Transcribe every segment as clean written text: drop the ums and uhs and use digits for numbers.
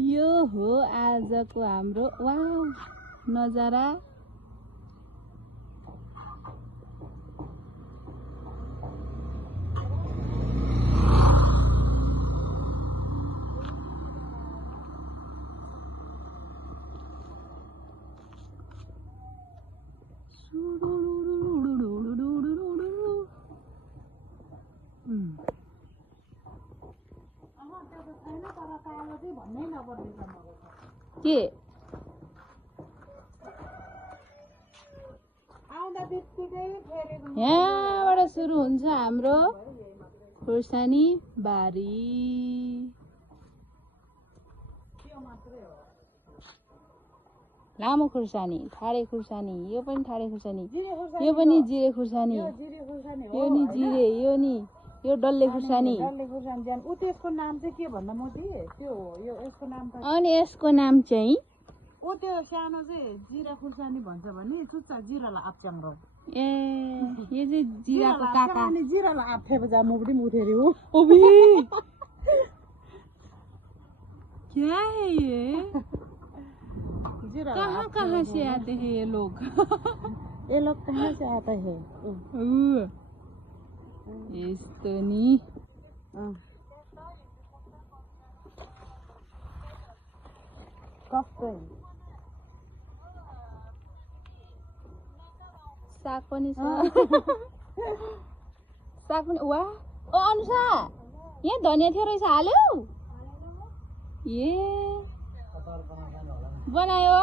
यो हो आजको हाम्रो वाउ नजारा। के यहाँबाट सुरु हुन्छ हाम्रो खुर्सानी बारी। लामो खुर्सानी, ठाडे खुर्सानी, यो पनि ठाडे खुर्सानी, यो पनि जिरे खुर्सानी, यो नि जिरे, यो नि यो डल्ले खुर्सानी। त्यसको नाम चाहिँ के भन्दा मोटी त्यो यो यसको नाम त अनि यसको नाम चाहिँ त्यो सानो चाहिँ जिरा खुर्सानी भन्छ भने सुच्चा जिरालाई आप्च्याङ्रो। ए यो चाहिँ जिराको काका। अनि जिरालाई आप्थेको जा म पनि उठेर हो। ओबी क्या है ये? कहाँ से आते हैं ये लोग? ये लोग कहाँ से आते हैं? यस्तो नि कस्तो साग पनि छ। साग पनि वा ओ अनुसा यहाँ धनिया थियो रहेछ हाल्यौ? ए बनायो?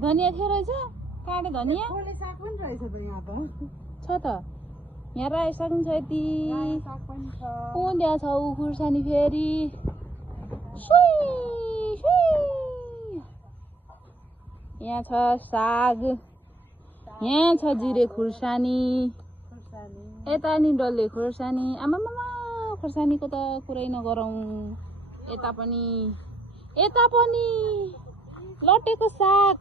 धनिया थियो रहेछ काँडे धनिया साग पनि रहेछ त यहाँ त छ त यहाँ रायो साग पनि छ यति। कुन त्यहाँ छ ऊ खुर्सानी फेरि यहाँ छ साग, यहाँ छ जिरे खुर्सानी, यता नि डल्ले खुर्सानी। आमामामा खुर्सानीको त कुरै नगरौँ। यता पनि लट्टेको साग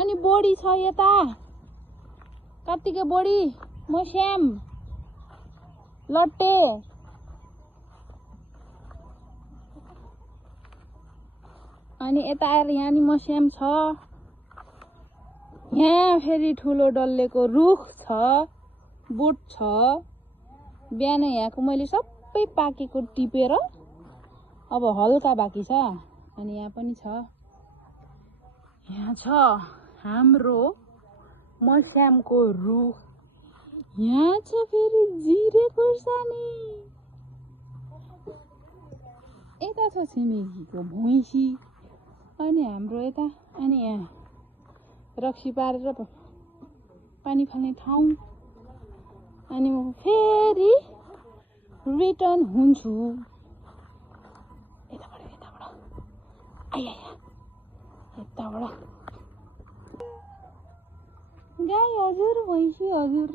अनि बोडी छ यता कात्तिके बोडी मस्याम लट्टे। अनि यता आएर यहाँ नि मस्याम छ। यहाँ फेरि ठुलो डल्लेको रुख छ, बोट छ। बिहान यहाँको मैले सबै पाकेको टिपेर अब हल्का बाँकी छ। अनि यहाँ पनि छ, यहाँ छ हाम्रो मस्यामको रुख। यहाँ छ फेरि जिरे खुर्सानी। यता छ छिमेकीको भैँसी। अनि हाम्रो यता अनि यहाँ रक्सी पारेर पानी फाल्ने ठाउँ। अनि म फेरि रिटर्न हुन्छु यताबाट आइया यताबाट। गाई हजुर भैँसी हजुर।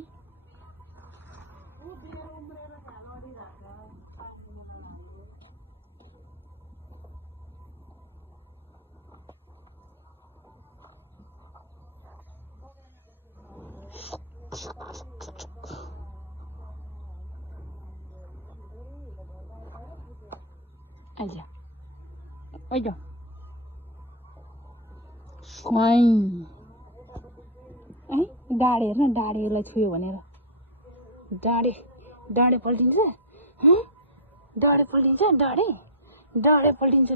आइजा आइजा डाँडे हेर न, डाँडेलाई छुयो भनेर डाँडे पल्टिन्छ। डाँडे पल्टिन्छ, डाँडे पल्टिन्छ।